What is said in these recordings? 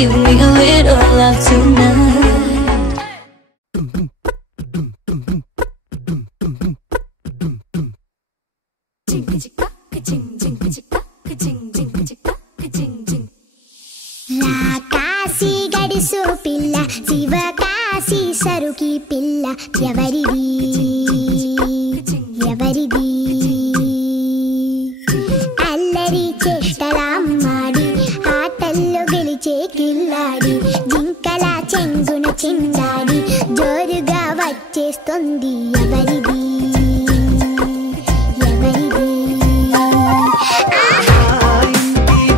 Give me a little love tonight. La kasi gadisu pilla, siva kasi saruki pilla, yavaridi, yavaridi. Allari chestala maadi, aatallo geliche killadi, jinkala chenguna chindadi, joruga vachchestundi yavaridi. ఇంటి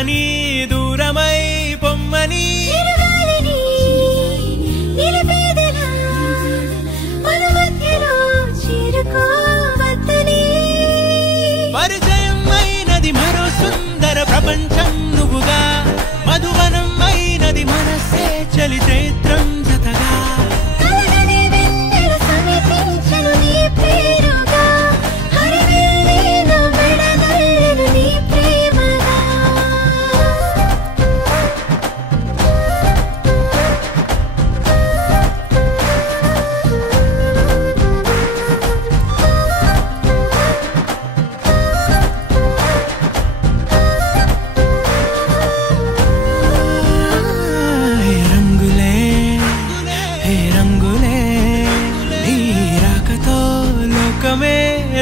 చేరని దూరమై పొమ్మని పరిచయం అయినది మరో సుందర ప్రపంచం నువ్వుగా మధువనం అయినది మనసే చలి చైత్రం జతగా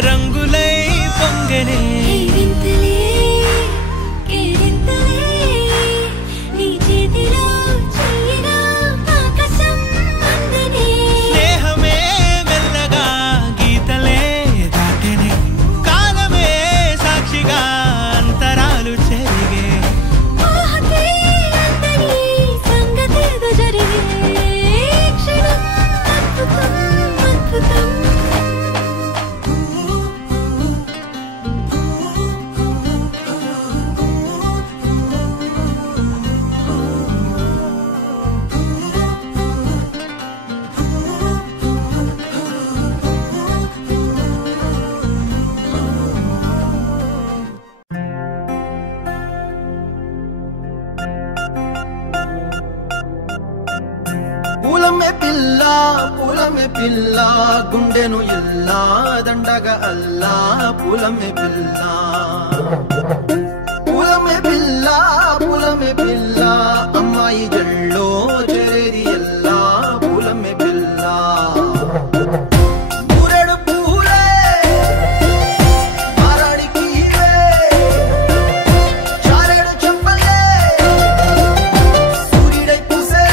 రంగులై పొంగనే స్నేహమే మెల్లగా గీతలే దాటనే కాలమే సాక్షిగా అంతరాలు చెరిగే పిల్ల గుండెను ఎల్లా దండగ అల్లా పూలమే పిల్ల పూలమే పిల్ల పూలమే పిల్ల అమ్మాయి జల్లో చేరేది ఎల్లా పూలమే పిల్ల పూరెడు పూలే మారాడికి చారెడు చెప్పలే సూర్యుడై పూసే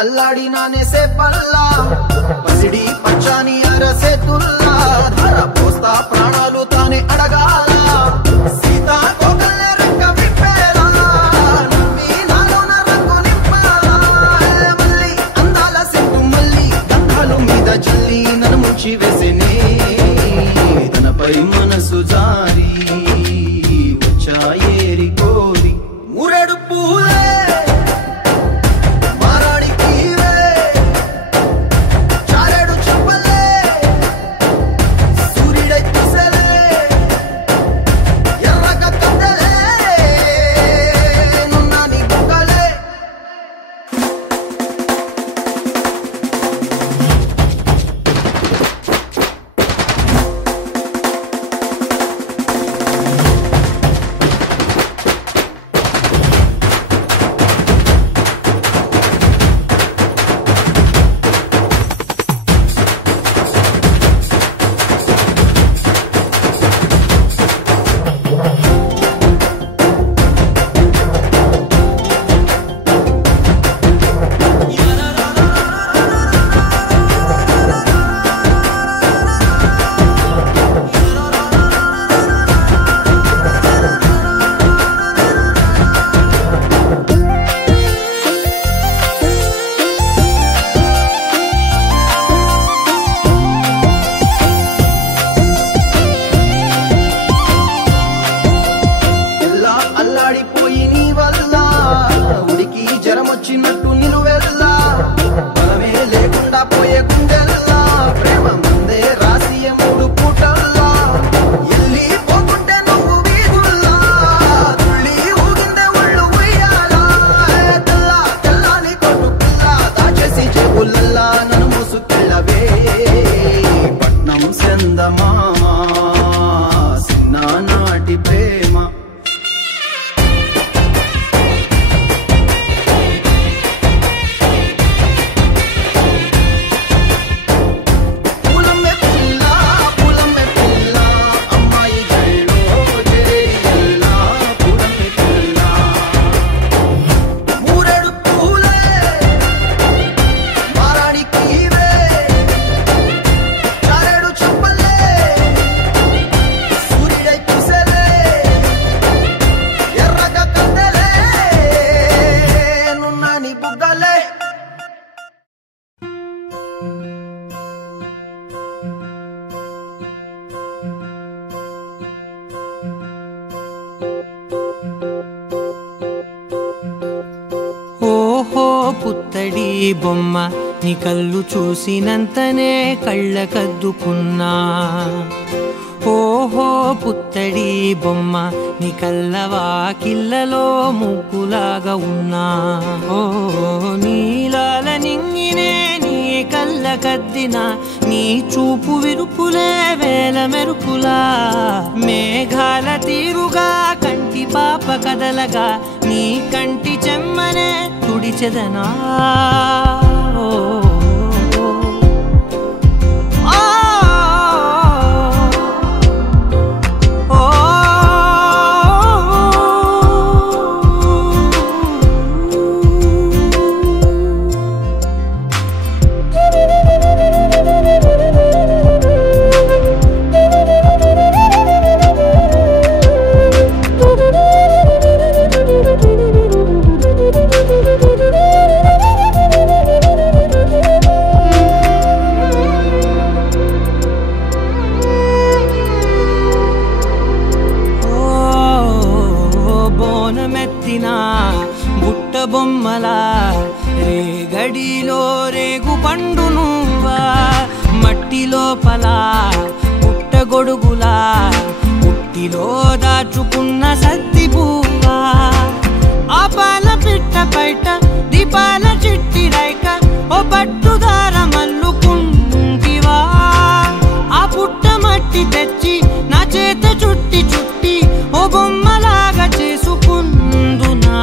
అల్లాడి నానే సే పల్లా పసిడి పచ్చాని అరసే తుల్లా ధర పోస్తా ప్రాణాలు తానే అడగాల సీతా కోకల్లే రెక్క విప్పేలా నమ్మి నాలోన రంగు నింపాలా మళ్ళీ అందాల సెంటు మళ్ళీ గంధాలు మీద జల్లి నన్ను ముంచి వేసేనే తనపై మనసు జారి వచ్చాయేరి కోరి మురడు పూలే పుత్తడి బొమ్మ నీ కళ్ళు చూసినంతనే కళ్ళకద్దుకున్నా ఓహో పుత్తడి బొమ్మ నీ కళ్ళవాకిళ్ళలో ముగ్గులాగా ఉన్నా ఓ నీలాల నింగినే నీ కళ్ళకద్దిన నీ చూపు విరుపులే వేల మెరుపులా మేఘాల తీరుగా కంటి పాప కదలగా నీ కంటి చెమ్మనే తుడిచెదనా బుట్ట బొమ్మలా రేగడిలో రేగు పండు నువ్వా మట్టి లోపల పుట్ట గొడుగులా పుట్టిలో దాచుకున్న సత్తి పువ్వా ఆ పాల పిట్ట బయట దీపాల చిట్టి రైక ఓ పట్టుదార మల్లుకుంటివా ఆ పుట్ట మట్టి తెచ్చి నా చేత చుట్టి చుట్టి ఓ బొమ్మలాగా చేసుకుందునా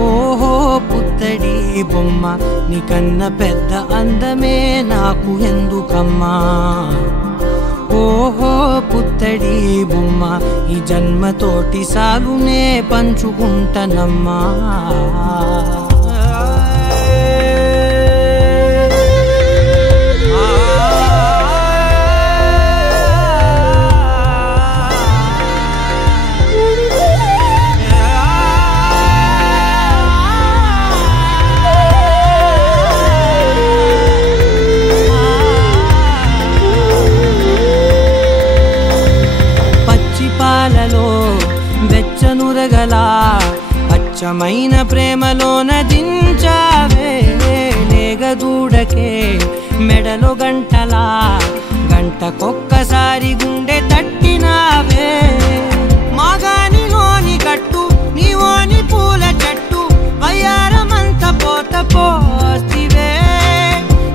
ఓహో పుత్తడి బొమ్మ నీకన్న పెద్ద అందమే నాకు ఎందుకమ్మా ఓహో పుత్తడి బొమ్మ ఈ జన్మతోటి సాలునే పంచుకుంటనమ్మా వెచ్చనురగలా అచ్చమైన ప్రేమలోన దించావే లేగదూడకే మెడలో గంటలా గంటకొక్కసారి గుండె తట్టినావే మాగానిలోని కట్టు నీవోని పూల చెట్టు వయ్యారమంత పోత పోస్తివే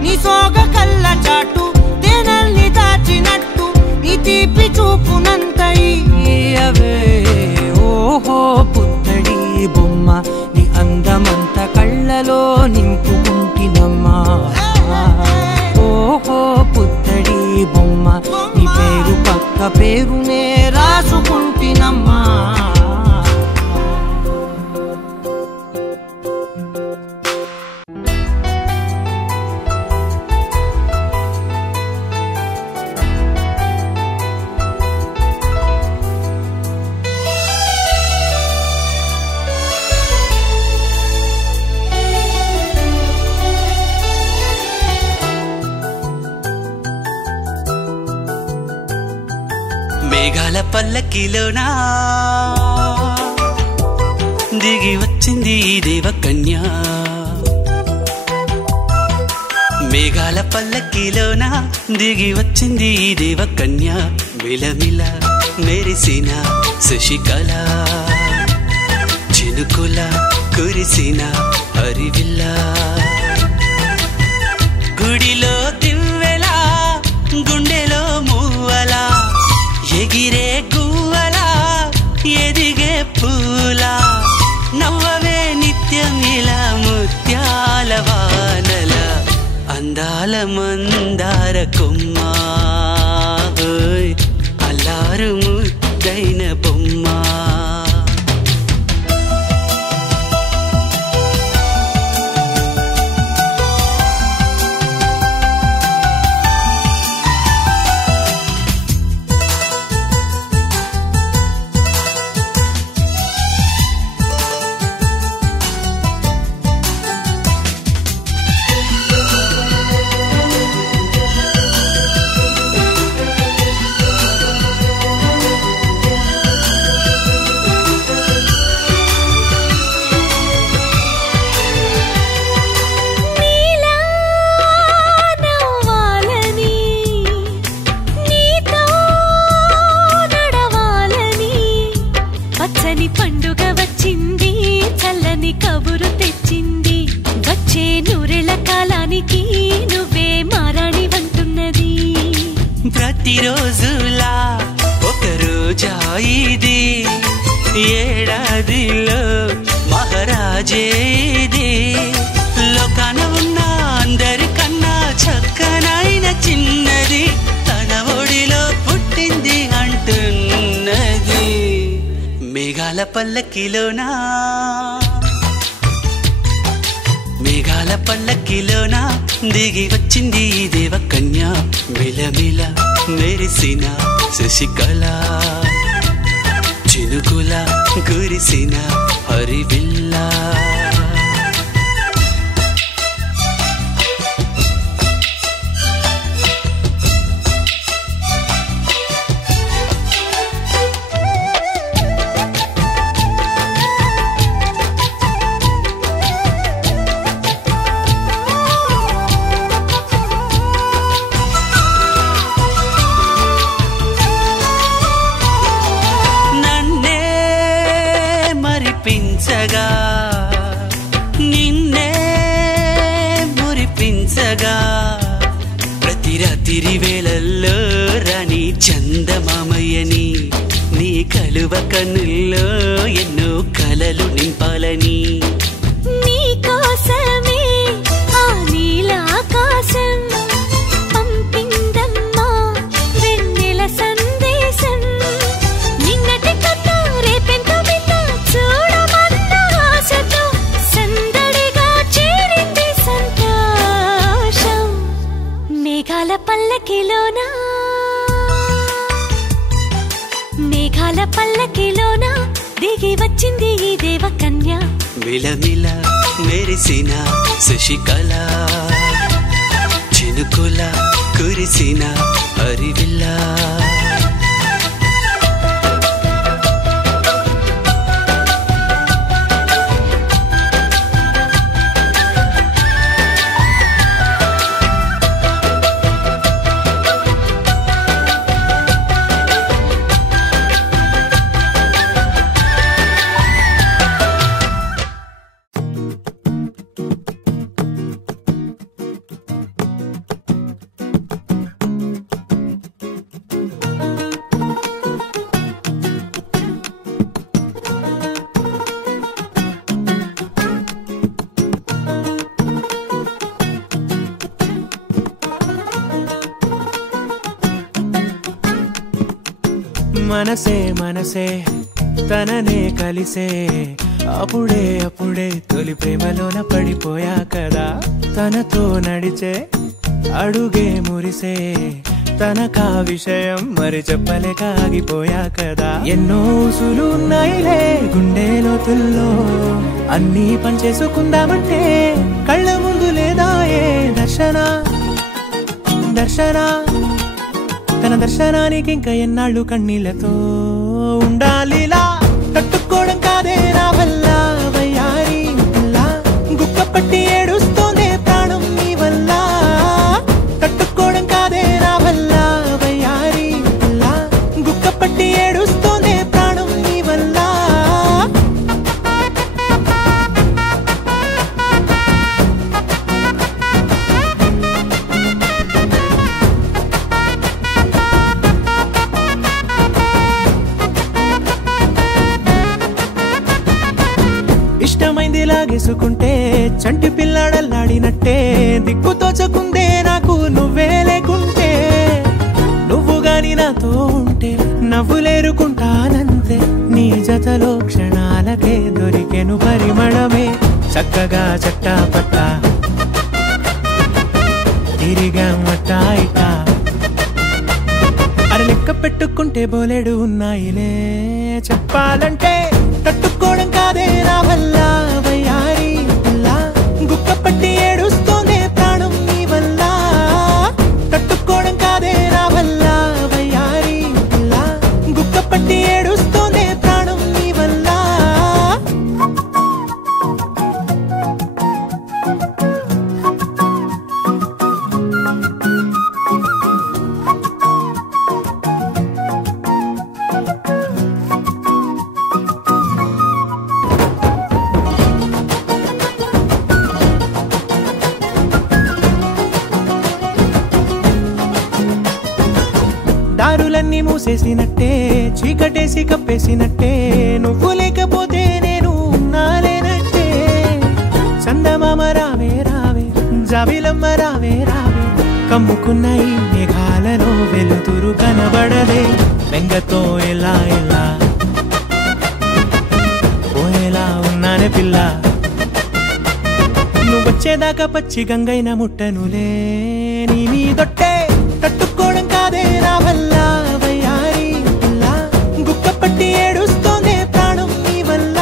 నీ సోగ కళ్ళ చాటు తేనల్ని దాచినట్టు నీ తీపి చూపునంత ఇయ్యవే ఓహో పుత్తడి బొమ్మ నీ అందమంత కళ్ళలో నింపుకుంటినమ్మా ఓహో పుత్తడి బొమ్మ నీ పేరు పక్క పేరునే రాసుకుంటినమ్మా మేఘాల పల్లకిలోనా దిగి వచ్చింది దేవకన్య మేఘాల పల్లకిలోనా దిగి వచ్చింది దేవకన్య మిలమిల మెరిసిన శశికళ చినుకుల కురిసిన హరివిల్ల గుడిలో దివ్వెలా గుండెలో మూవలా ఎగిరే గువ్వలా ఎదిగే పూలా నవ్వవే నిత్యం ఇలా ముత్యాల వానల అందాల మందార కొమ్మ అల్లారు ముద్దైన బొమ్మ రోజులా ఒక రోజా ఇది ఏడాదిలో మహారాజే ఇది లోకాన ఉన్న అందరికన్నా చక్కనైన చిన్నది తన ఒడిలో పుట్టింది అంటున్నది మేఘాల పల్లకిలోనా మేఘాల పల్లకిలోనా దిగి వచ్చింది ఈ దేవకన్య మిలమిల మెరిసిన శశికళ చినుకుల కురిసిన హరివిల్లా నిన్నే మురిపించగా ప్రతి రాత్రి వేళల్లో రాణి చందమామయ్యని నీ కలువ కన్నుల్లో ఎన్నో కలలు నింపాలని నీ కోసమే ఆ నీలాకాశం పంపిందమ్మా వెన్నెల సందేశం నిన్నటి కథ రేపెంత వింత చూడమన్న ఆశతో సందడిగా చేరింది సంతోషం మేఘాల పల్లకిలోనా మేఘాల పల్లకిలోనా దిగి వచ్చింది ఈ దేవకన్య మిలమిల మెరిసిన శశికళ చినుకుల కురిసిన హరివిల్లా మనసే మనసే తననే కలిసే అప్పుడే అప్పుడే తొలి ప్రేమలోన పడిపోయా కదా తనతో నడిచే అడుగే మురిసే తనకా విషయం మరి చెప్పలేక ఆగిపోయా కదా ఎన్నో ఊసులు ఉన్నాయిలే గుండె లోతుల్లో అన్నీ పనిచేసుకుందామంటే కళ్ళ ముందు లేదా ఏ దర్శన దర్శన తన దర్శనానికి ఇంకా ఎన్నాళ్ళు కన్నీళ్లతో ఉండాలిలా తట్టుకోవడం కాదే నా వల్ల వయ్యారి గుక్క పట్టి ఏడుస్తోందే ప్రాణం నీ వల్ల తట్టుకోవడం కాదే నా వల్ల వయ్యారి గుక్క పట్టి ఏడుస్తోందే ప్రాణం నీ వల్ల ఇష్టమైంది లాగేసుకుంటే చంటి పిల్లాడల్లాడినట్టే దిక్కు తోచకుందే నాకు నువ్వే లేకుంటే నువ్వు గాని నాతో ఉంటే నవ్వులేరుకుంటానంతే నీ జతలో క్షణాలకే దొరికెను పరిమళమే చక్కగా చట్టా పట్టా తిరిగా మట్టా ఇట్టా అరే లెక్క పెట్టుకుంటే బోలెడు ఉన్నాయిలే చెప్పాలంటే తట్టుకోవడం కాదే నా వల్ల వయ్యారి గుక్క పట్టి ఏడుస్తోందే ప్రాణం నీ వల్ల తట్టుకోవడం కాదే నా వల్ల వయ్యారి గుక్క పట్టి ఏడుస్తోందే ప్రాణం నీ వల్ల ఆపేసినట్టే చీకటేసి కప్పేసినట్టే నువ్వు లేకపోతే నేను ఉన్నాలేనట్టే చందమామ రావే రావే జాబిలమ్మ రావే రావే కమ్ముకున్న ఈ మేఘాలలో వెలుతురు కనబడదే బెంగతో ఎలా ఎలా పోయేలా ఉన్నానే పిల్ల నువ్వొచ్చేదాకా పచ్చి గంగైన ముట్టనులే నీ మీదొట్టే తట్టుకోవడం కాదే నా వల్ల వయ్యారి పిల్ల గుక్క పట్టి ఏడుస్తోందే ప్రాణం నీ వల్ల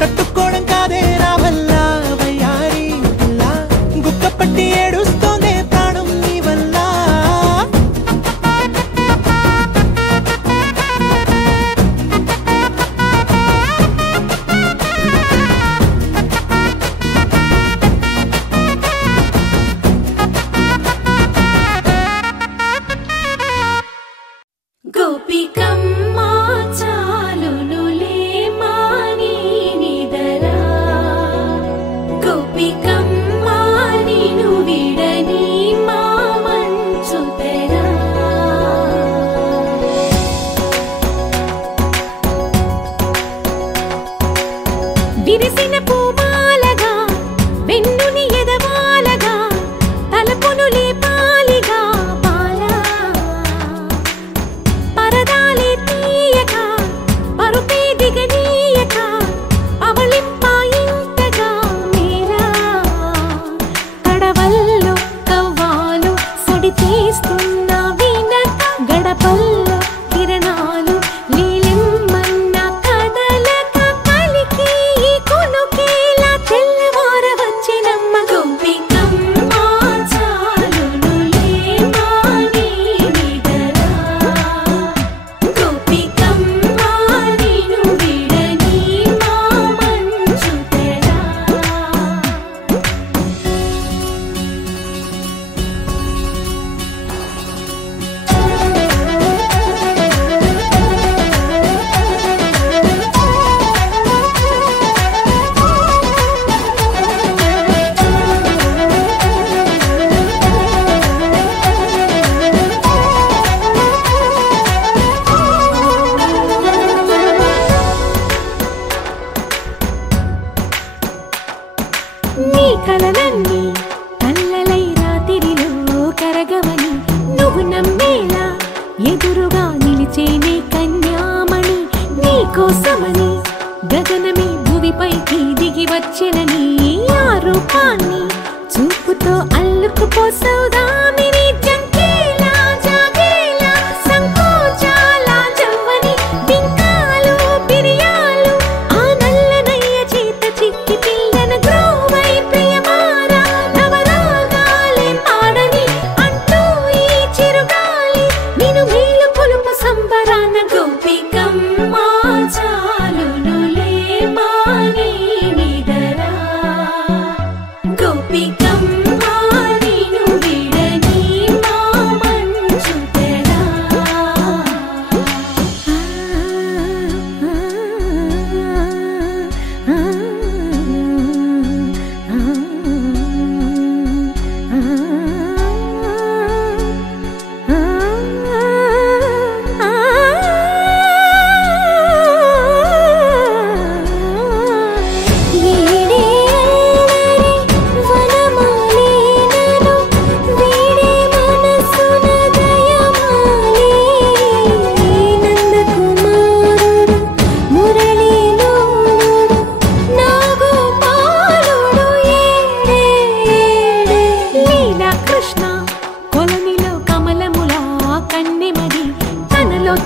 తట్టుకోవడం కాదే నా వల్ల వయ్యారి పిల్ల గుక్క పట్టి ఏడుస్తోందే ప్రాణం నీ వల్ల గోపికమ్మ చాలునులే మాని నిదరా గోపికమ్మ నిను విడని మా మంచు తెరా విరిసిన పూమాలగా వెన్నుని ఎదవాలగా తలపును లేపాలిగా బాలా పరదాలే తీయక పరుపే దిగనీయక అవలింపాయింతగా మీరా కడవల్లో కవ్వాలు సడి చేస్తున్న వీణత గడపల్లో కిరణాలు లీలిమ్మన్న కదలక కలికి కొనుకేలా తెల్లవార వచ్చినమ్మ గోపికమ్మ చాలునులే మాని నిదరా గోపికమ్మ నిను విడని మా మంచు తెరా నీ కలలన్నీ కల్లలై రాత్రిలో కరగవని నువ్వు నమ్మేలా ఎదురుగా నిలిచేనే కన్యామణి నీ కోసమని గగనమే భూమిపైకి దిగి వచ్చెనని ఆ రూపాన్ని చూపుతో అల్లుకుపోసౌదామిని జంకేలా జాగేలా సంకోచాల జవ్వని బింకాలు బిరియాలు ఆ నల్లనయ్య చేత చిక్కి పిల్లన గ్రోవై ప్రియమారా నవరాగాలే పాడని అంటూ ఈ చిరుగాలి నిన్ను మేలు కొలుపు సంబరాన గోపికమ్మ చాలునులే మాని నిదరా గోపికమ్మ నిను విడని మా మంచు తెరా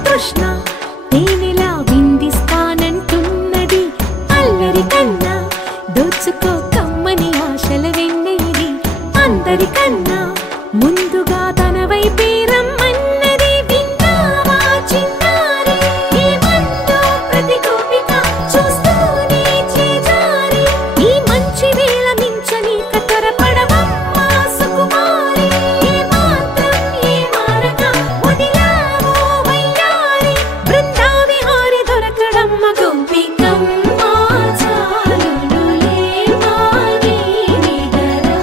తృష్ణ తేనెలా విందిస్తానంటున్నది అల్లరి కన్నా దోచుకో కమ్మని ఆశల వెన్నెయిది అందరికన్నా ముందుగా తన వైపే రమ్మన్నది విన్నావా చిన్నారి ఏమందో ప్రతి గోపిక చూస్తూనే చేజారి ఈ మంచి వేళ మించని కతరపడవమ్మా సుకుమారి ఏ మాత్రం ఏ మారక వదిలావో వయ్యారి బృందావిహారి దొరకడమ్మ గోపికమ్మ చాలునులే మాని నిదరా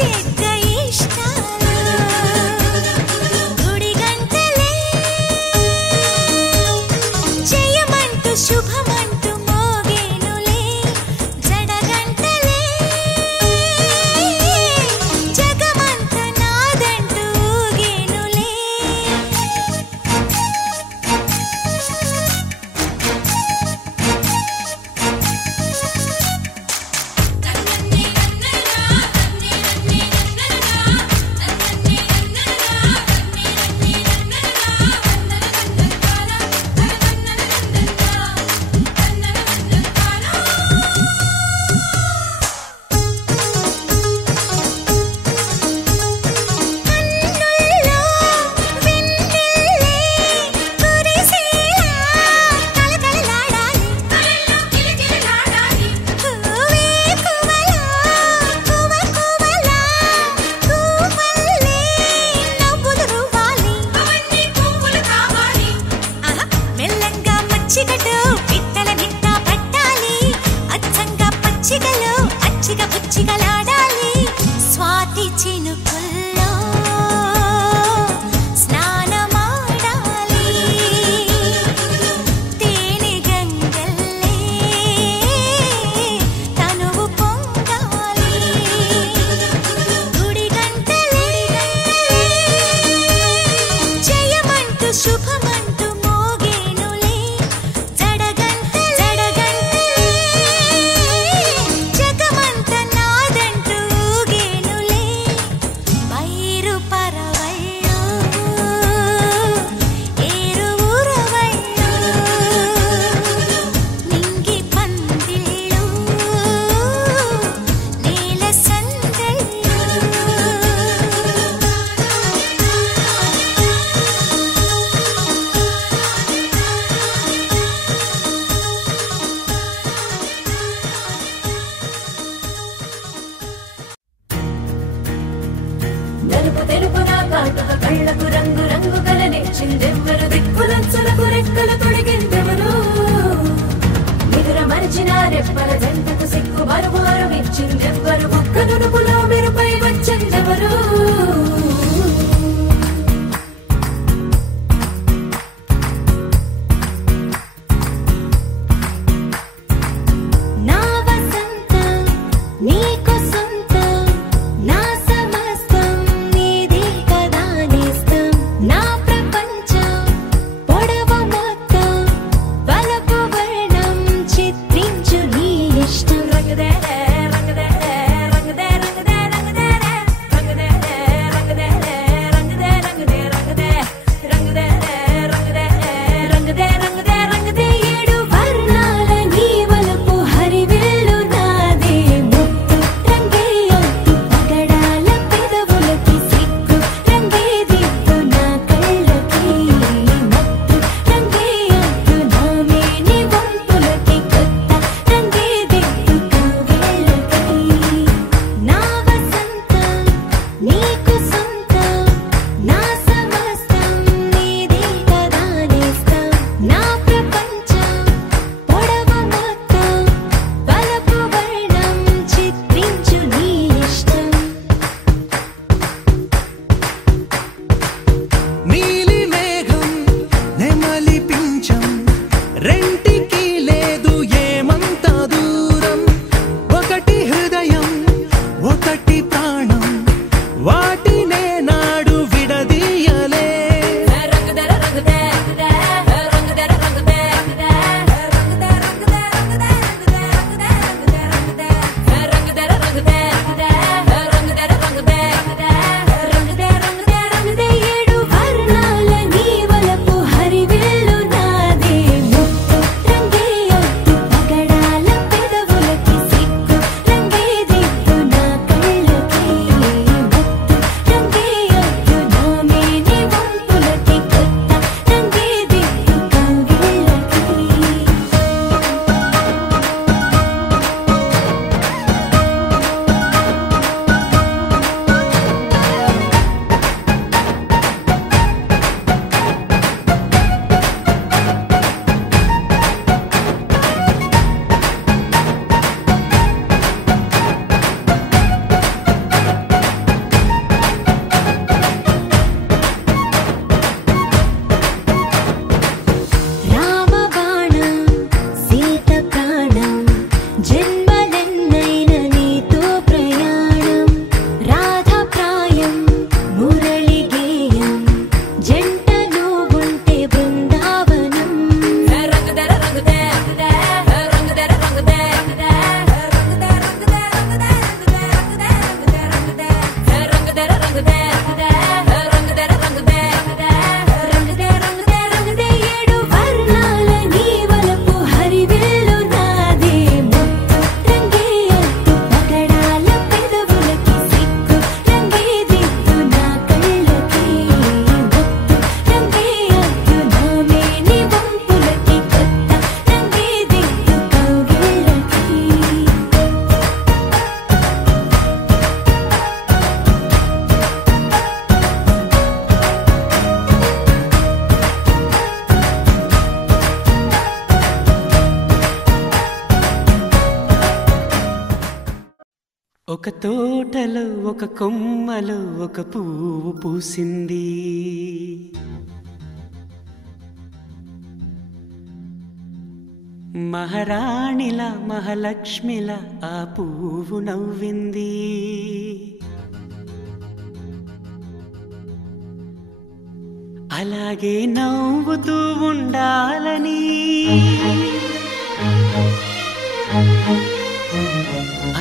చెడ్డ ఇష్టాలు గుడి గంటలే జయమంటూ శుభమంటూ మోగేనులే జడగంటలే జగమంత నాదంటూ ఊగేనులే కన్నుల్లో వెన్నెల్లే కురిసేలా కలకలలాడాలి వేకువలా కువకువలా కూవల్లే నవ్వులు రువ్వాలి ఆహా, మెల్లంగా మచ్చిగటు పిట్టల నిట్ట పట్టాలి అచ్చంగా పచ్చిగలు అచ్చిగ పుచ్చిగలాడాలి స్వాతి చినుకుల్లో స్నానమాడాలి తేనె గంగల్లే తనువు పొంగాలి గుడి గంటలే జయమంటూ శుభమంటూ మోగేనులే జడగంటలే జగమంత నాదంటూ ఊగేనులే పైరు పరవళ్ళు ఏరు ఊరవళ్ళు నింగి పందిళ్ళు నేల సందళ్ళు నలుపు తెలుపున కాటుక కళ్ళకు రంగు రంగు కలనిచ్చిందెవ్వరు దిక్కులంచులకు రెక్కలు తొడిగిందెవరు నిదుర మరిచిన రెప్పల జంటకు సిక్కు మరుమారు ఇచ్చిందెవ్వరు ఒక్క నునుపులో మెరుపై వచ్చిందెవరు నా వసంతం నీకు సొంతం నా సమస్తం నీదే కదా నేస్తం నా ప్రపంచం పొడవు మొత్తం వలపు వర్ణం చిత్రించు నీ ఇష్టం రంగదే రంగదే రంగదే రంగదే తోటలో ఒక కొమ్మలో ఒక పువ్వు పూసింది. మహారాణిలా మహాలక్ష్మిలా ఆ పువ్వు నవ్వింది. అలాగే నవ్వుతూ ఉండాలని,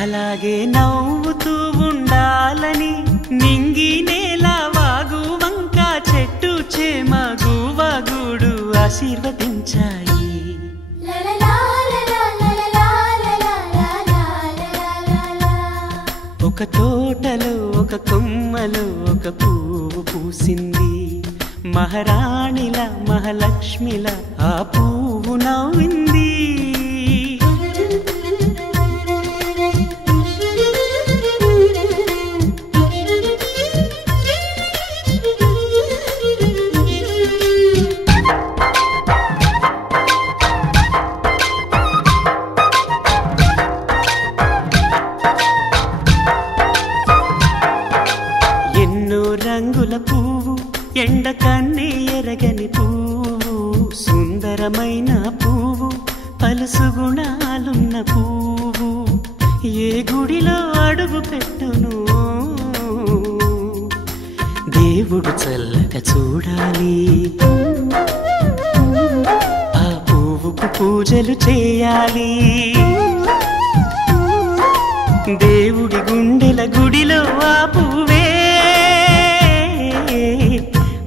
అలాగే నవ్వుతూ ఉండాలని నింగి నేల వాగు వంక చెట్టు చేమ గువగూడు ఆశీర్వదించాయి. ఒక తోటలో ఒక కొమ్మలో ఒక పువ్వు పూసింది. మహారాణిలా మహాలక్ష్మిలా ఆ పువ్వు నవ్వింది. రంగుల పువ్వు ఎండ కన్నే ఎరగని పువ్వు, సుందరమైన పువ్వు పలుసు గుణాలున్న పువ్వు, ఏ గుడిలో అడుగు పెట్టును దేవుడు చల్లగా చూడాలి. ఆ పువ్వుకు పూజలు చేయాలి. దేవుడి గుండెల గుడిలో ఆ పువ్వే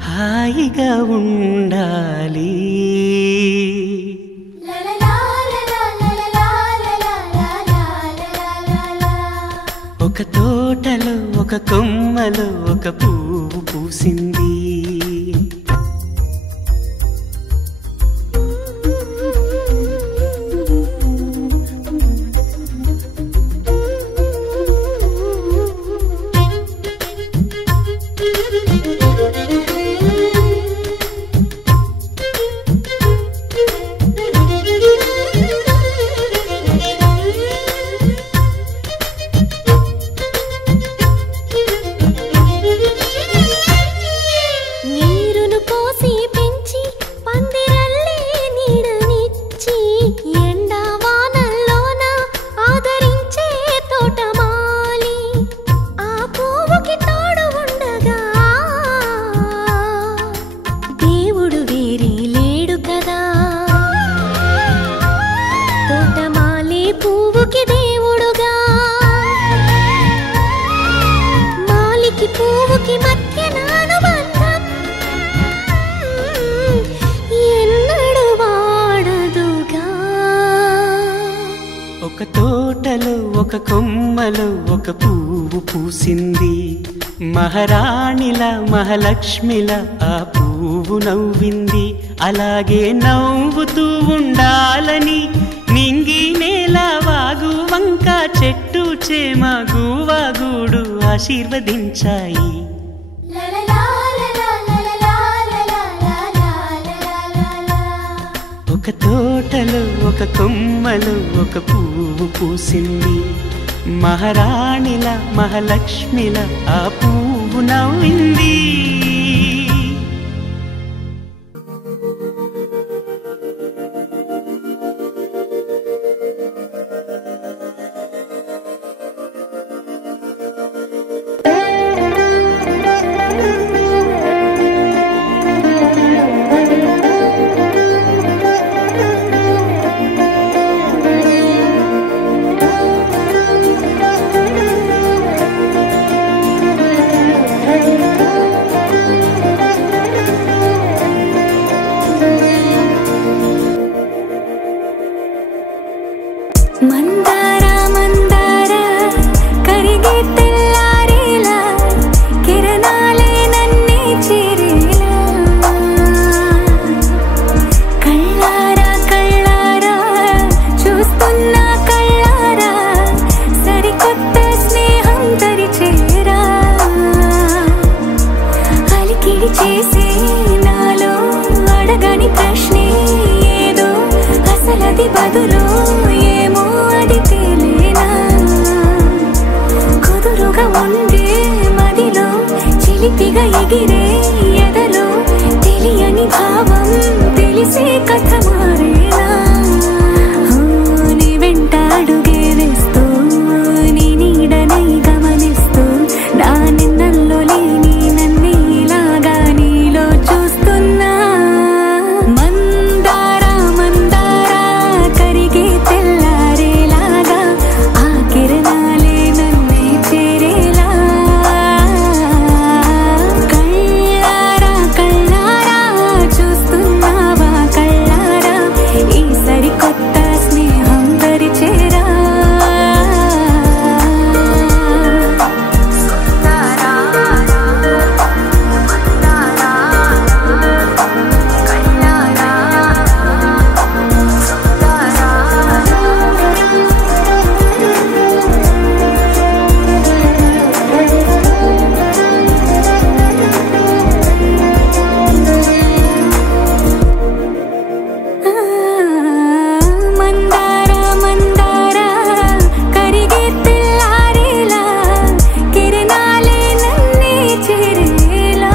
హాయిగా ఉండాలి. ఒక తోటలో ఒక కొమ్మలో ఒక పువ్వు పూసింది. ఒక తోటలో ఒక కొమ్మలో ఒక పువ్వు పూసింది. మహారాణిలా మహాలక్ష్మిలా ఆ పువ్వు నవ్వింది. అలాగే నవ్వుతూ ఉండాలని నింగి నేల వాగు వంక చెట్టు చేమ గువగూడు ఆశీర్వదించాయి. ఒక తోటలో ఒక కొమ్మలో ఒక పువ్వు పూసింది. మహారాణిలా మహాలక్ష్మిలా ఆ పువ్వు నవ్వింది. చిలిపిగా ఎగిరే ఎదలో తెలియని భావం తెలిసే కథ మారేలా నీ వెంట అడుగే వేస్తూ నీ నీడనై గమనిస్తూ నా నిన్నల్లో లేని నన్నే ఇలాగా నీలో చూస్తున్నా మందారా మందారా కరిగే తెల్లారేలాగా ఆ కిరణాలే నన్నే చేరేలా కళ్ళారా కళ్ళారా చూస్తున్నావా కళ్ళారా ఈ సరికొత్త స్నేహం దరిచేరా మందారా మందారా కరిగే తెల్లారేలా కిరణాలే నన్నే చేరేలా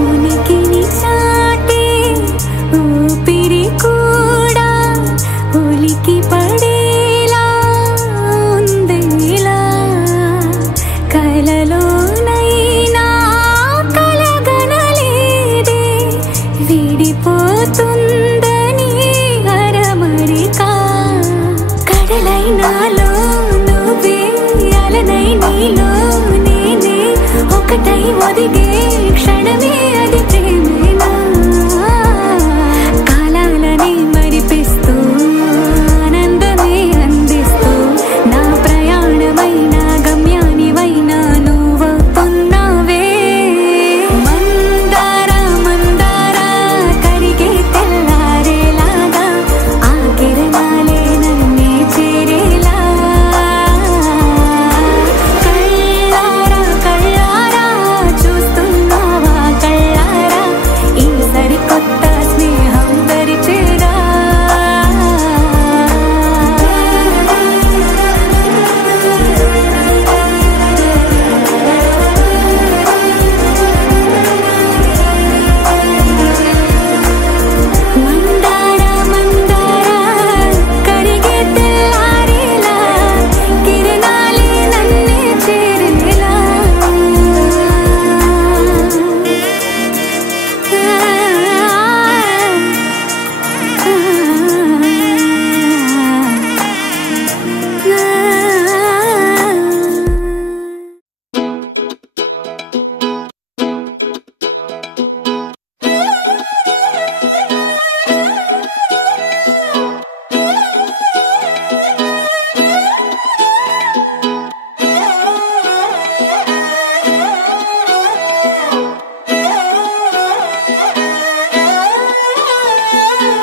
ఉనికిని చాటే ఊపిరి కూడా ఉలికి పడేలా ఉందేలా కలలోనైనా కలగనలేదే విడిపోతుందని అరమరికా కడలైనాలో నువ్వే అలనై నీలో నేనే ఒకటై ఒదిగే క్షణమే అది ప్రేమేనా కాలాలని మరిపిస్తూ ఆనందమే అందిస్తూ నా ప్రయాణమైన గమ్యానివైనా నువ్వవుతున్నావే మందారా మందారా కరిగే తెల్లారేలాగా ఆ కిరణాలే నన్నే చేరేలా కళ్ళారా కళ్ళారా చూస్తున్నావా కళ్ళారా ఈ సరికొత్త స్నేహం దరిచేరా మందారా మందారా కరిగే తెల్లారేలా కిరణాలే నన్నే చేరేలా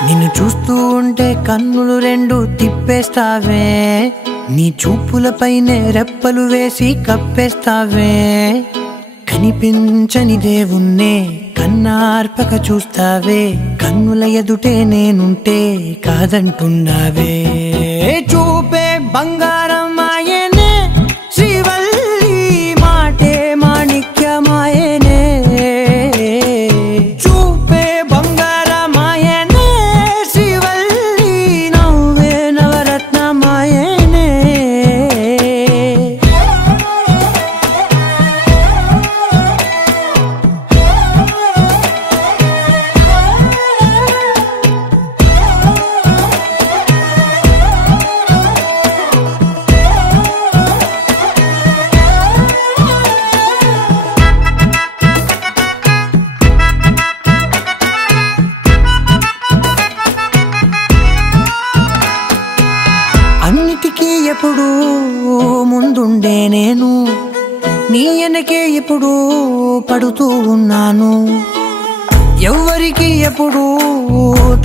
నిన్ను చూస్తూ ఉంటే కన్నులు రెండు తిప్పేస్తావే నీ చూపులపైనే రెప్పలు వేసి కప్పేస్తావే కనిపించని దేవుణ్ణే కన్నార్పక చూస్తావే కన్నుల ఎదుటే నేనుంటే కాదంటున్నావే చూపే బంగారం ఆయనే శ్రీవల్లి మాటే మాణిక్యమాయనే చూపే బంగారమాయనే శ్రీవల్లి నవ్వే నవరత్నమాయనే అందరికీ ఎప్పుడు ముందుండే నేను నీ వెనకే ఎప్పుడు పడుతూ ఉన్నాను ఎవ్వరికి ఎప్పుడు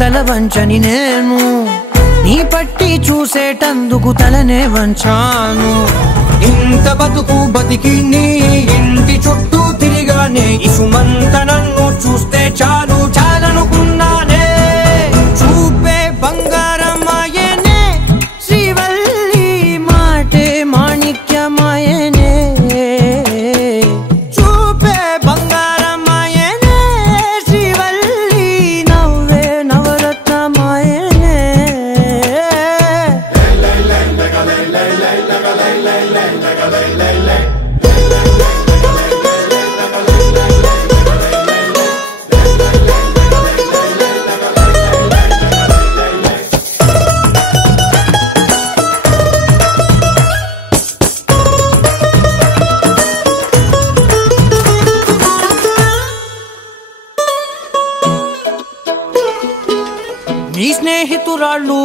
తల వంచని నేను నీ పట్టి చూసేటందుకు తలనే వంచాను ఇంత బతుకు బతికి నీ ఇంటి చుట్టూ తిరిగానే ఇసుమంత నన్ను చూస్తే చాలు చాలనుకున్నానే చూపే బంగారమాయనే శ్రీవల్లి మాటే మాణిక్యమాయనే చూపే బంగారమాయనే శ్రీవల్లి నవ్వే నవరత్నమాయనే నీ స్నేహితురాళ్ళు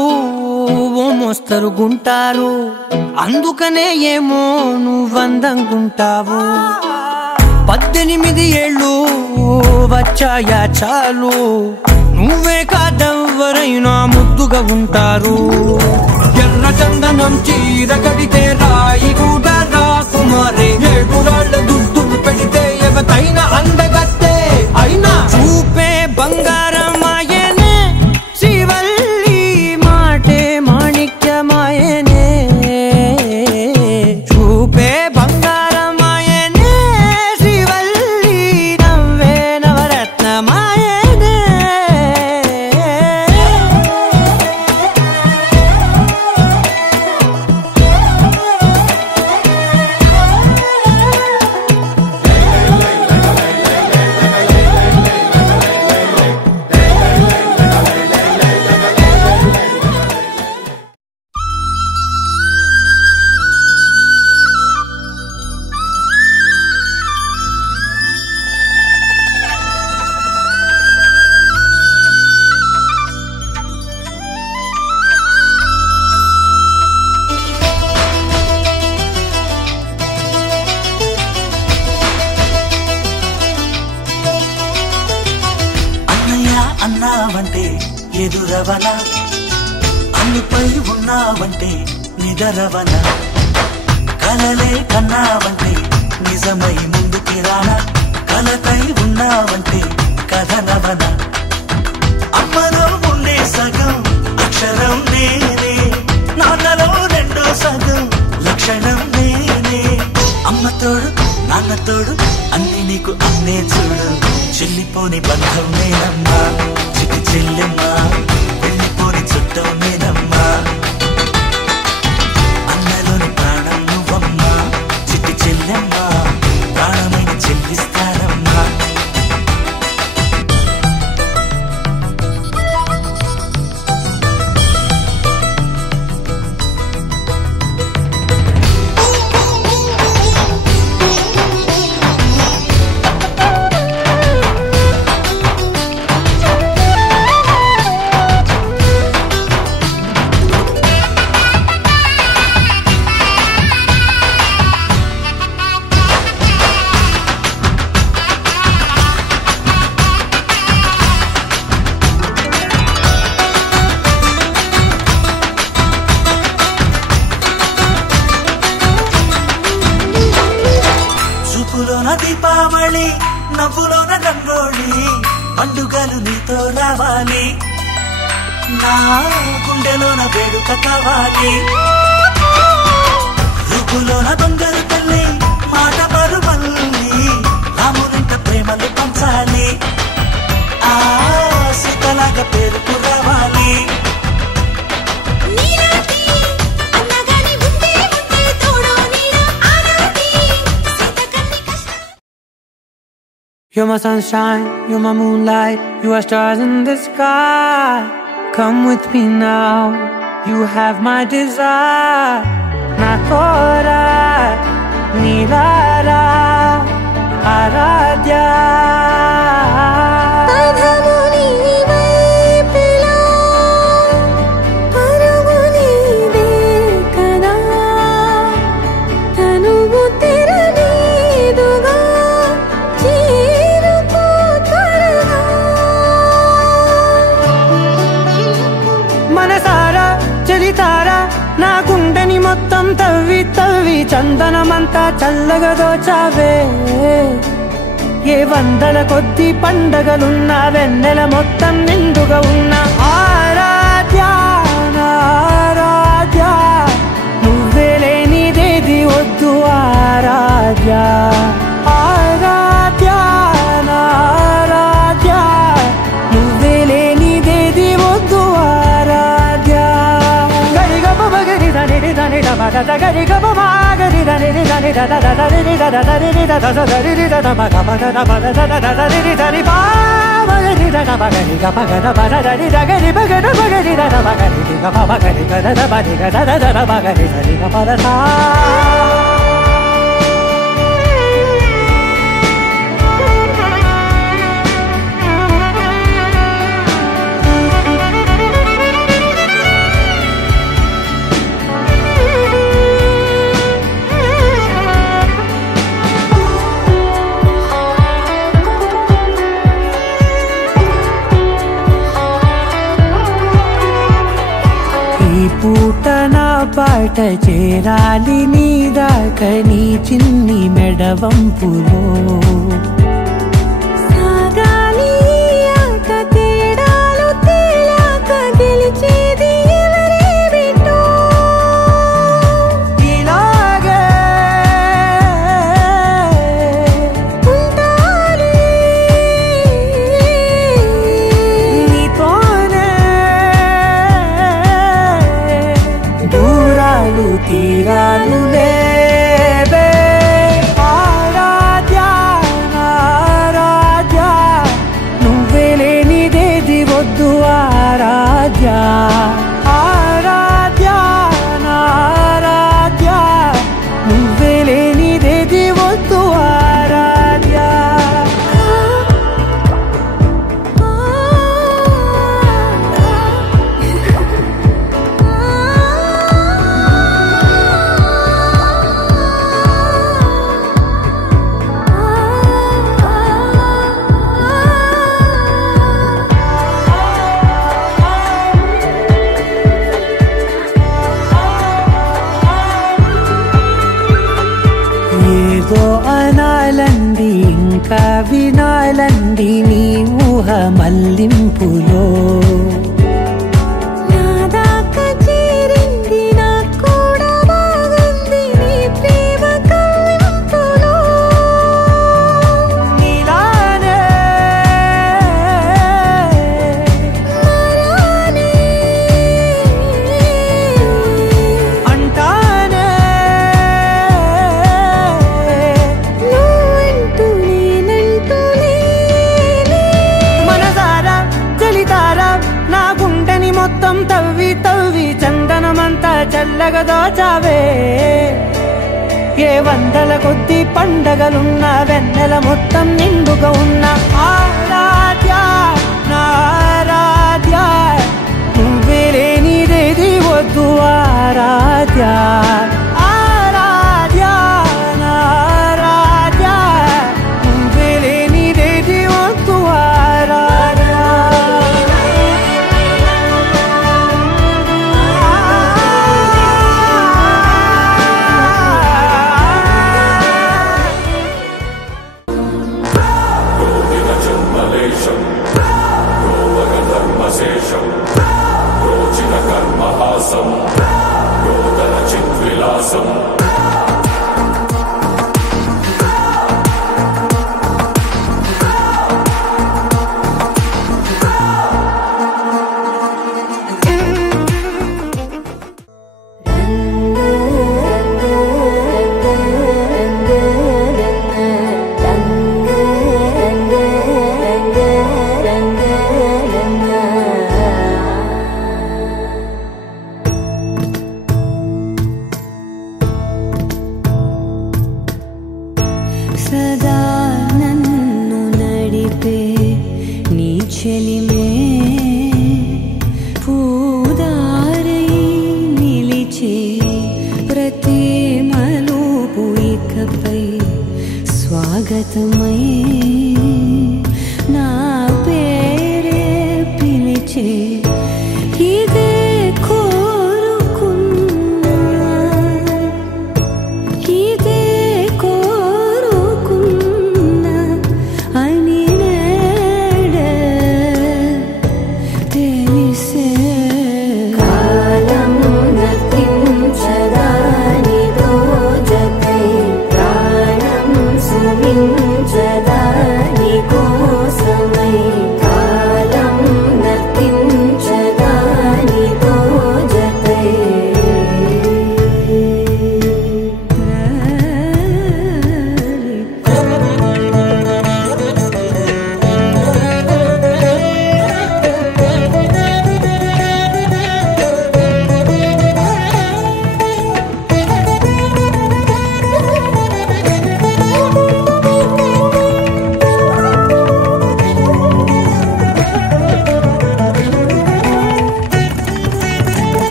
ఓ మోస్తరుగుంటారు అందుకనే ఏమో నువ్వందంగుంటావు 18 ఏళ్ళు వచ్చాయా చాలు నువ్వే కాదెవ్వరైనా ముద్దుగా ఉంటారు ఎర్ర చందనం చీర కడితే రాయి కూడా రాకుమారే 7 రాళ్ళ దుద్దులు పెడితే ఎవతైనా అందగత్తే అయినా చూపే బంగారమాయనే శ్రీవల్లి మాటే మాణిక్యమాయనే చూపే బంగారమాయనే శ్రీవల్లి నవ్వే నవరత్నమాయనే అన్నావంటే ఎదురవన అన్నిపై ఉన్నావంటే నిదరవన కలలే కన్నావంటే నిజమై ముందుకి రానా కలకై ఉన్నావంటే కథనవన అమ్మలో ఉండే సగం అక్షరం నేనే నాన్నలో రెండో సగం లక్షణం నేనే అమ్మ తోడు నాన్న తోడు అన్ని నీకు అన్నే చూడు చెల్లిపోని బంధం నేనమ్మా చిటి చెల్లెమ్మా వెళ్ళిపోని చుట్టం నేనమ్మా అన్నలోని ప్రాణం నువ్వమ్మా చిటి చెల్లెమ్మా ప్రాణమైన చెల్లిస్తానమ్మా దీపావళి నవ్వులోన రంగోళి పండుగలు నీతో రావాలి నా గుండెలోన వేడుక కావాలి రూపులోన బంగారు తల్లి మాట పరుమల్లి రామునింట ప్రేమలు పంచాలి ఆ సీతలాగా పేరుకు రావాలి You're my sunshine, you're my moonlight, you are stars in the sky. Come with me now, you have my desire. Nakora, Nilara, Aradhya. పరుగుని తవ్వి తవ్వి చందనమంతా చల్లగా దోచావే ఏ వందల కొద్ది పండగలున్నా వెన్నెల మొత్తం నిండుగా ఉన్న ఆరాధ్య ఆరాధ్య నువ్వే లేనిదేది వద్దు ఆరాధ్య ఆరాధ్య ఆరాధ్య నువ్వే లేనిదేది వద్దు ఆరాధ్య గరిగ బగరి దని దని దమద గరిగ బగరి దని దని దద దరి దద దరి దద దరి దద బగ బగ దద దద దరి దరి బా బగరి దద బగరి గ బగ దద దరి దగరి బగ ద బగరి దద బగరి గ బగరి గ దద బగరి గ దద దద బగరి దరి గ పద సా పూట నా పాట చేరాలి నీ దాకా నీ చిన్ని మెడవంపులో సాగాలి ఆట తేడాలు తేలాక గెలిచేది ఎవరే బిడ్డో ఇలాగే ఉంటాలి నీతోనే దూరాలు తీరాలు లేవే ఆరాధ్య ఆరాధ్య నువ్వే లేనిదేది వద్దు ఆరాధ్య ఆరాధ్య ఆరాధ్య నువ్వే లేనిదేది వద్దు ఆరాధ్య ఏదో అనాలంది ఇంకా వినాలంది నీ ఊహ మల్లింపులో నా దాకా చేరింది నాకు కూడా బాగుంది నీ ప్రేమ కవ్వింపులో నీలానే మరానే అంటానే నువ్వంటూ నేనంటూ లేనే మనసారా చలితారా నా గుండెని మొత్తం తవ్వి తవ్వి చందనమంతా చల్లగా దోచావే ఏ వందల కొద్ది పండగలున్న వెన్నెల మొత్తం నిండుగా ఉన్న ఆరాధ్య నారాధ్య నువ్వే లేనిదేది వద్దు ఆరాధ్య ఆరాధ్య నారాధ్య నువ్వే లేనిదేది వద్దు ఆరాధ్య సదా నన్ను నడిపే నీ చెలిమే పూదారై నిలిచే ప్రతి మలుపు ఇకపై స్వాగతమై నా పేరే పిలిచే ఇదే కోరుకున్నా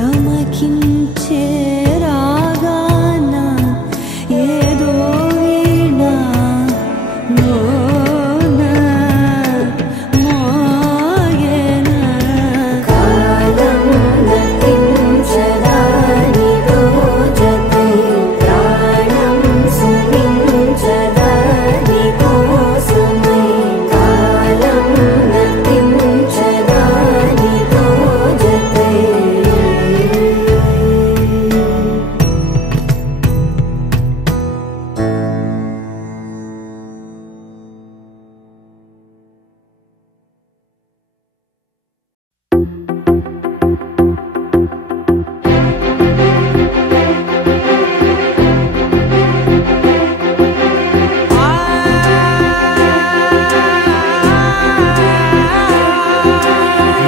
గమకించే రాగాన ఏదో వీణ లోన మోగెన కాలం గతించదాని రోజతై ప్రాణం సుమించదాని కోసమై కాలం గతించదాని రోజతై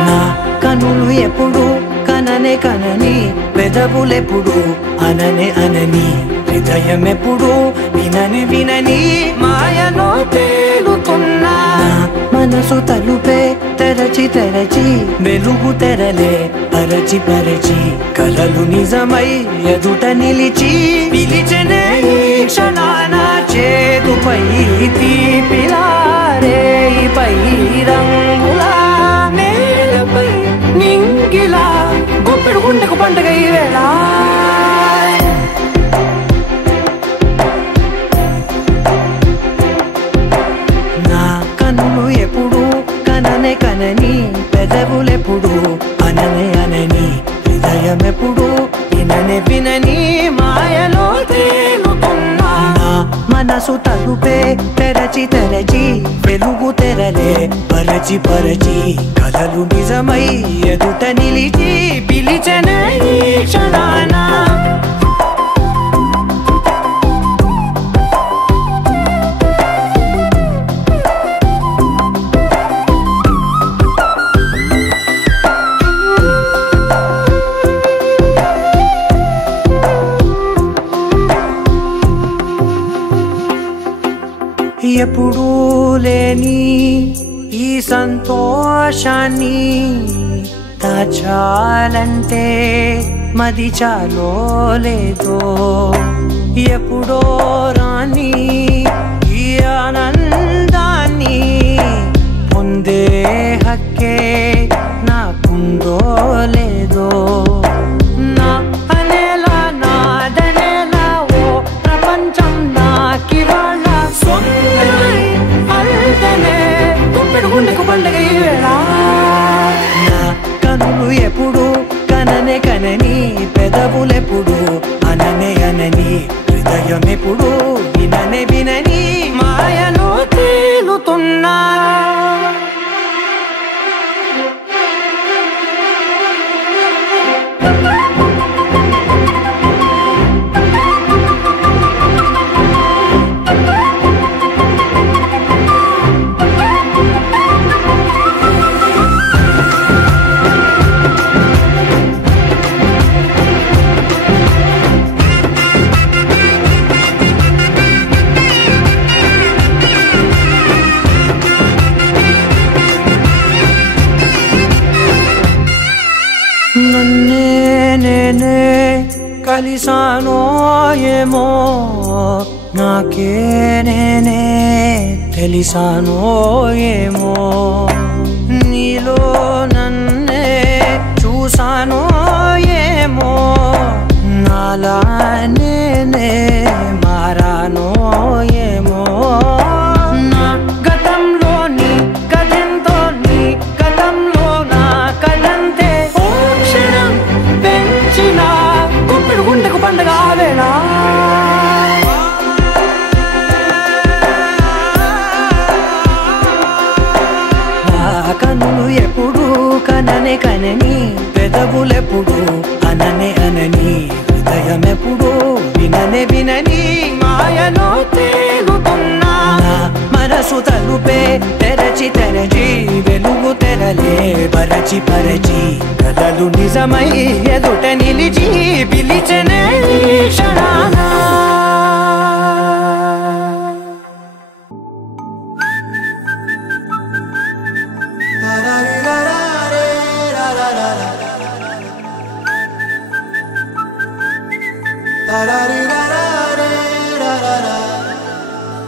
నా కనులు ఎప్పుడు కననే కనని పెదవులెప్పుడు అననే అనని హృదయం ఎప్పుడు వినని వినని మాయలో తేలుతున్నా మనసు తలుపే తెరచి తెరచి వెలుగు తెరలే పరచి పరచి కలలు నిజమై ఎదుట నిలిచి పిలిచెనే ఈ క్షణాన చేతుపై తీపిలారే పై రంగులా నేలపై నింగిలా గొప్పెడు గుండెకు పండగ ఈ వేళ నా కన్నులు ఎప్పుడు కననే కనని పెదవులెప్పుడు అననే అనని హృదయం ఎప్పుడు విననే వినని మాయలో తేలుతున్నా నా మనసు తలుపే తెరచి తెరచి వెలుగు తెరలే పరచి పరచి కలలు నిజమై ఎదుట నిలిచి పిలిచెనే ఈ క్షణాన ఎప్పుడూ లేని ఈ సంతోషాన్ని దాచాలంటే మది చాలో లేదో ఎప్పుడో రాని ఈ ఆనందాన్ని పొందే హక్కే నాకుందో లేదో నా అనేలా నాదనేలా ఓ ప్రపంచం నాకివాళ్ళ సొంతమై అల్దనే గుప్పెడు గుండెకు పండగ ఈ వేళ నా కనులు ఎప్పుడు కననే కనని పెదవులెప్పుడు అననే అనని హృదయం ఎప్పుడు విననే వినని మాయలో తేలుతున్నా నన్నే నేనే కలిసానో ఏమో నాకే నేనే తెలిసానో ఏమో నీలో నన్నే చూసానో ఏమో నాలా నేనే మారానో ఏమో నా గతంలోని కథంతో నీ గతంలో నా కథంతే ఓ క్షణం పెంచిన గుప్పెడు గుండెకు పండగ వేళ నా కన్నులు ఎప్పుడు కననే కనని పెదవులెప్పుడు అననే అనని హృదయం ఎప్పుడు విననే వినని మాయలో తేలుతున్నా నా మనసు తలుపే తెరచి తెరచి వెలుగు తెరలే పరచి పరచి కలలు నిజమై ఎదుట నిలిచి పిలిచెనే ఈ క్షణాన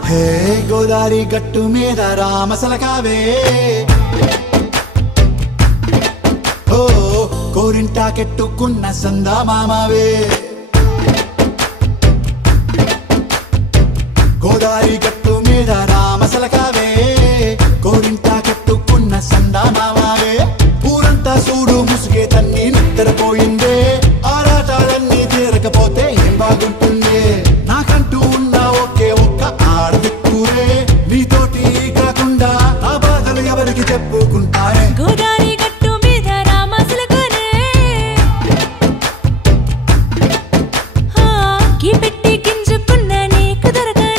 హే గోదారి గట్టు మీద రామసలకావే ఓ కోరింటా కెట్టుకున్న సందా మామావే గోదారి గట్టు మీద రామసలకావే కోరింటా కెట్టుకున్న సందా మామావే ఊరంతా చూడు ముసుగే తన్ని నిద్రపోయిందే ఆరాటాలన్నీ తీరకపోతే ఏం బాగుంటుంది నాకంటూ ఉన్న ఒకే ఒక్క ఆడదిక్కురే నీతోటి కాకుండా నా బాధలు ఎవరికి చెప్పుకుంటారే గోదారి గట్టు మీద రామసలకనే కీ పెట్టి గింజుకున్న నీకు దొరకనే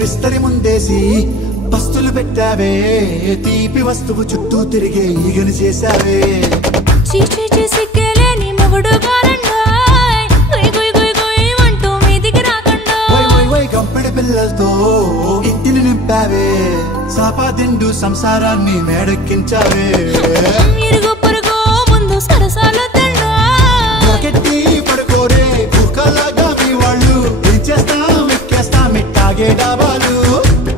విస్తరి ముందేసి పస్తులు పెట్టావే తీపి వస్తువు చుట్టూ తిరిగే ఈగను చేశావే చీచీ చేసి కేలేని మొగుడు గారండాయ్ గుయ్ గుయ్ గుయ్ గుయ్ అంటూ మీదికి రాకుండా వై గంపెడి పిల్లలతో ఇంటిని నింపావే సాపాదిండు సంసారాన్ని మేడెక్కించావే ఇరుగు పొరుగు ముందు సరసాలు తిన్నా రాకెట్టి పడుకోరే కుక్కలాగా మీ వాళ్ళు ఏం చేస్తాం ఎక్కేస్తాం ఇట్టాగే డాబాలు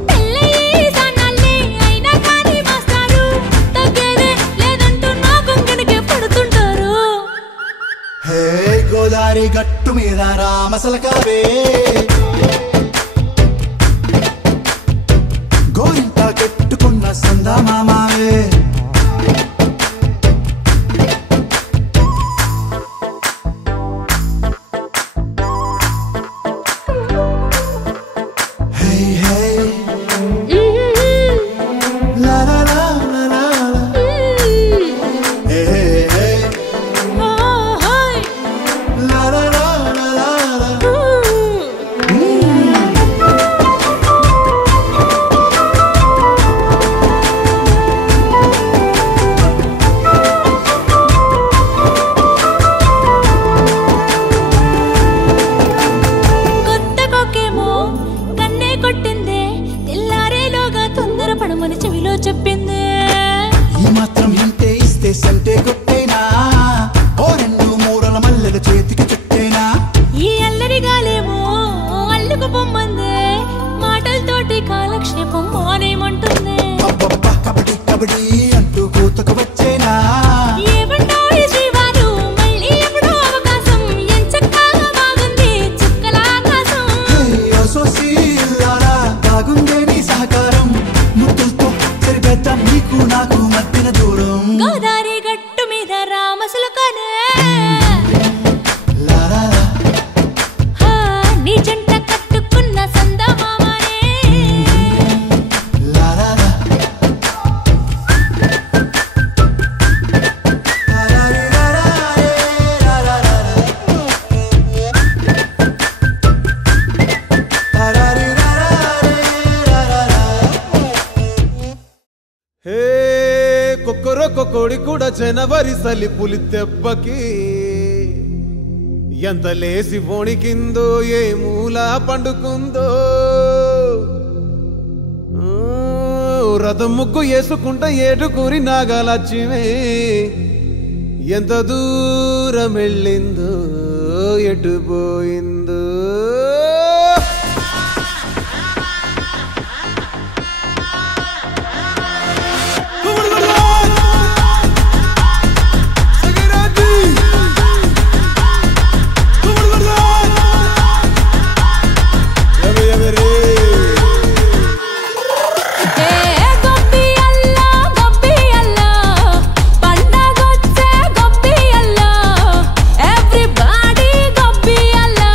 పెళ్ళయి సన్నాళ్ళే అయినా కానీ మాస్టారు తగ్గేదే లేదంటూ నా కొంగడికే పడుతుంటారు హే గోదారి గట్టు మీద రామసలకావే గోరింట కెట్టుకున్న సందా మామావే హే హే లా లా లా లా లా లా. హే హే హే లా లా లా లా లా లా. కొత్త కొక్కేమో కన్నే కొట్టిందే తెల్లారేలోగా తొందర పడమని చెవిలో చెప్పిందే ఈ మాత్రం ఇంటే ఇస్తే సంటే కొట్టేనా ఓ రెండు మూరల మల్లెల చేతికి చుట్టేనా ఈ అల్లరి గాలేమో అల్లుకు పొమ్మందే మాటలతోటి కాలక్షేపం మానేమంటుందే అబ్బబ్బా కబడ్డీ కబడ్డీ అంటూ కూతకు వచ్చేనా ఏమంటాయి శ్రీవారు మళ్ళీ ఎప్పుడో అవకాశం ఎంచక్కా బాగుంది చుక్కల ఆకాశం హే అసోసి ఇల్లారా బాగుందే నీ సహకారం ముద్దులతో సరిపెద్దాం నీకు నాకు మధ్యన దూరం గోదారి గట్టు మీద రామసలకనే లా లా లా. నీ జంట కట్టుకున్న సందమామనే లా లా లా. లా లా రీ లా లా రే లా లా లా లా. లా లా రీ లా లా రే లా లా లా. హే కొక్కరొక్క కోడి కూడా జనవరి సలి పులి దెబ్బకి ఎంత లేసి వణికిందో ఏ మూల పండుకుందో రథం ముగ్గు వేసుకుంట ఏడుకూరి నాగలక్ష్మి ఎంత దూరం వెళ్ళిందో ఎటు పోయిందో గొప్పి అల్లా పండగొచ్చే గొప్పి అల్లా everybody గొప్పి Allah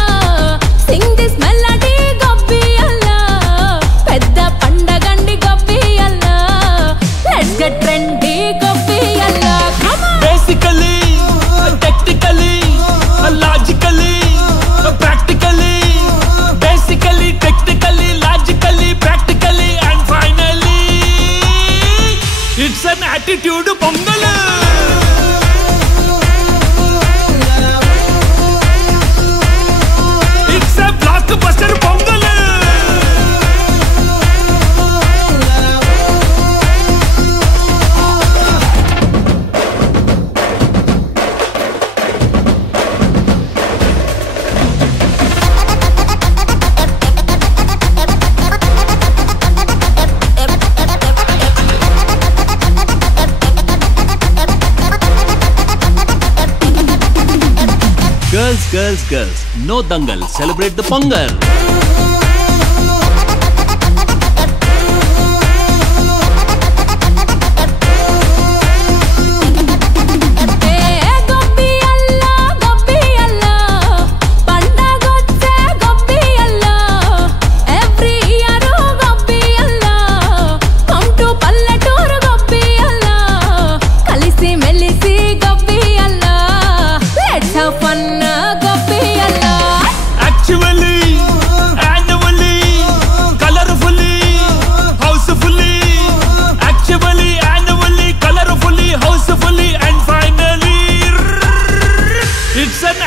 Girls, girls, girls, no dangal, celebrate the Pongal.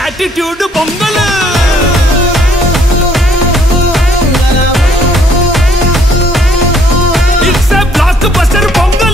Attitude Pongal. It's a blockbuster Pongal.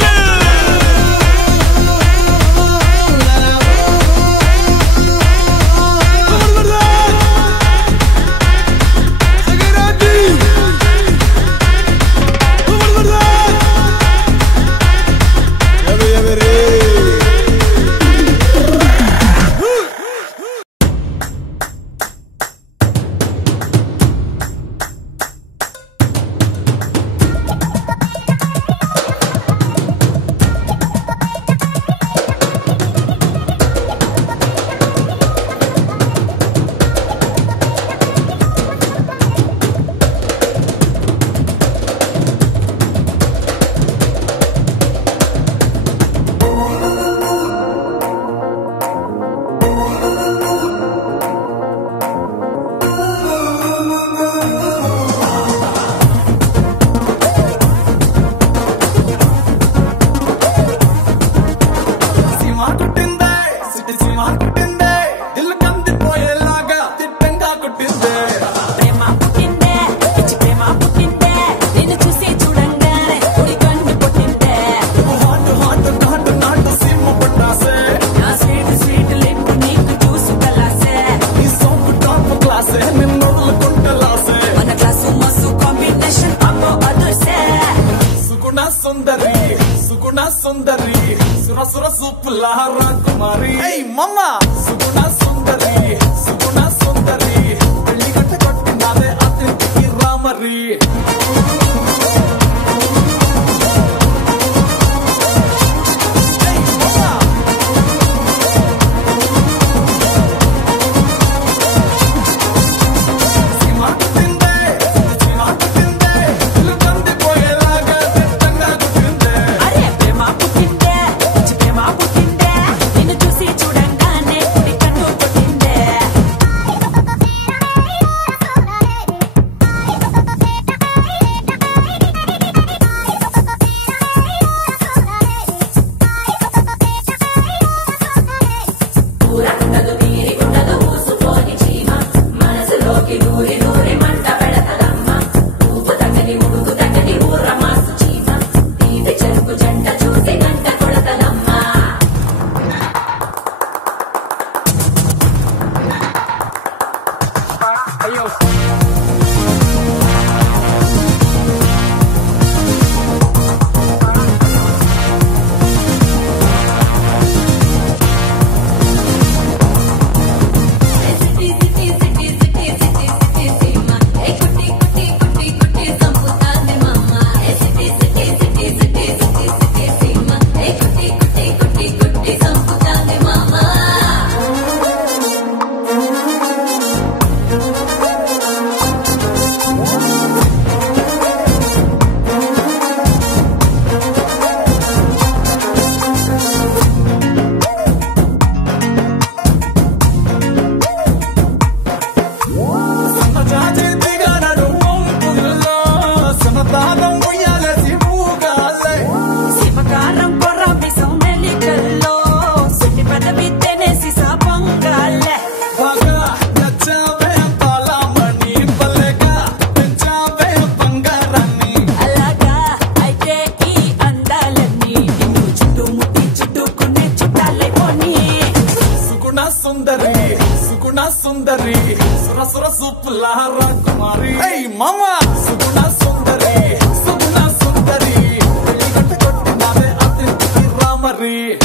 Suguna Sundari, Sura Sura Supla Rakumari. Hey Mama, Suguna Sundari, Suguna Sundari, Peligate Kotinade Atinki Ramari. Suguna Sundari, Sura Sura Supla Rakumari. Hey Mama, Suguna Sundari, Suguna Sundari, Peligate Kotinade Atinki Ramari.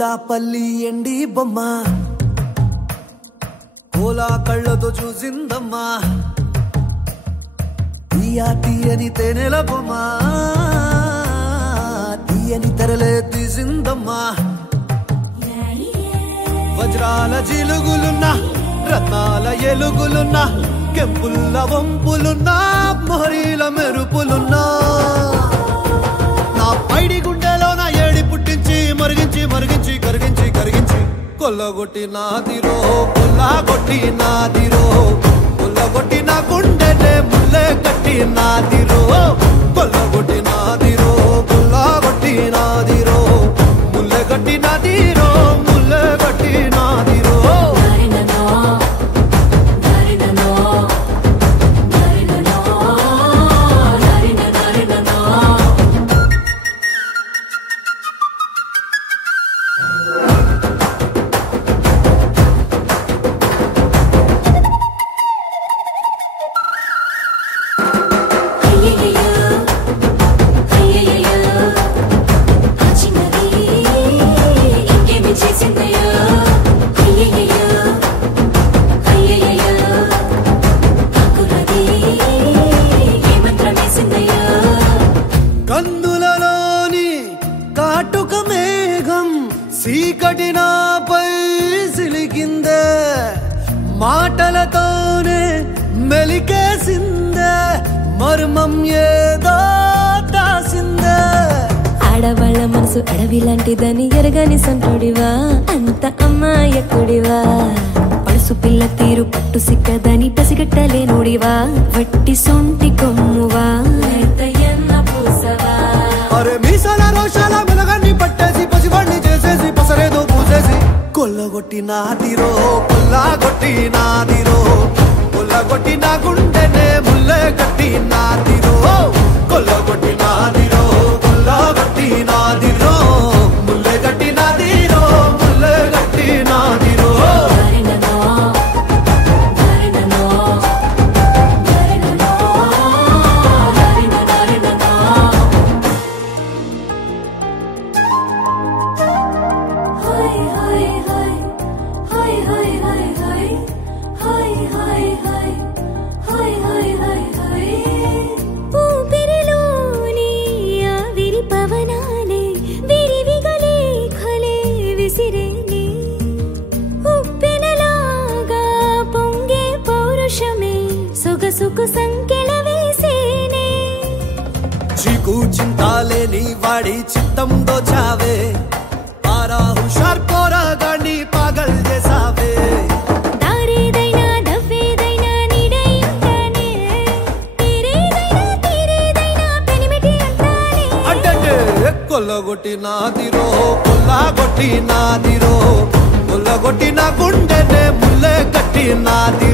గుండాపల్లి ఎండి బొమ్మ కోలా కళ్ళతో చూసిందమ్మా తీయని తేనెల బొమ్మ తీయని తెరలే తీసిందమ్మా వజ్రాల జిలుగులున్నా రత్నాల ఎలుగులున్నా కెంపుల్ల వంపులున్నా మొహరీల మెరుపులున్నా నా పైడి గుండెలో నా ఏడి పుట్టించి మరిగించి మరిగించి కరిగించి కరిగించి కొల్లగొట్టి నాదిరో కొల్లగొట్టి నాదిరో కొల్లగొట్టి నా గుండెనే ముల్లే కట్టి నాదిరో కొల్లగొట్టి నాదిరో కొల్లగొట్టి నాదిరో ముల్లే కట్టి నాదిరో ముల్లే కట్టి నాదిరో కందులలోని కాటుక మేఘం సీకటినాపై సిలికిందే మాటలతోనే మెలికేసిందే మర్మం ఏదో దాసిందే ఆడవాళ్ళ మనసు అడవి లాంటిదని ఎరగని సంటుడివా అంత అమ్మాయకుడివా పడుసు పిల్ల తీరు పట్టు సిక్కదని పసిగట్టలేనుడివా వట్టి సొంటి కొమ్మువా అరే మీసాల రోషాల మెలగాన్ని పట్టేసి పసివాణ్ణి చేసేసి పసరేదో పూసేసి కొల్లగొట్టి నాదిరో కొల్లగొట్టి నాదిరో కొల్లగొట్టి నా గుండెనే ముల్లే కట్టి నాదిరో కొల్లగొట్టి నాదిరో కొల్లగొట్టి నాదిరో ముల్లే కట్టి నాదిరో ముల్లే కట్టి నాదిరో ఊపిరిలోని ఆవిరి పవనాలే విరివిగలే ఖలే విసిరేనే ఉప్పెనలాగా పొంగే పౌరుషమే సొగసుకు సంకెళ వేసేనే చీకు చింతాలేని వాడి చిత్తం దోచావే పారా హుషార్ పోరాగాన్ని పాగల్ చేసావే దారేదైనా దవ్వేదైనా నీడై ఉంటానే తీరేదైనా పెనిమిటి అంటానే అంటే కొల్లగొట్టి నాదిరో కొల్లగొట్టి నాదిరో కొల్లగొట్టి నా గుండెనే ముల్లే కట్టి నాది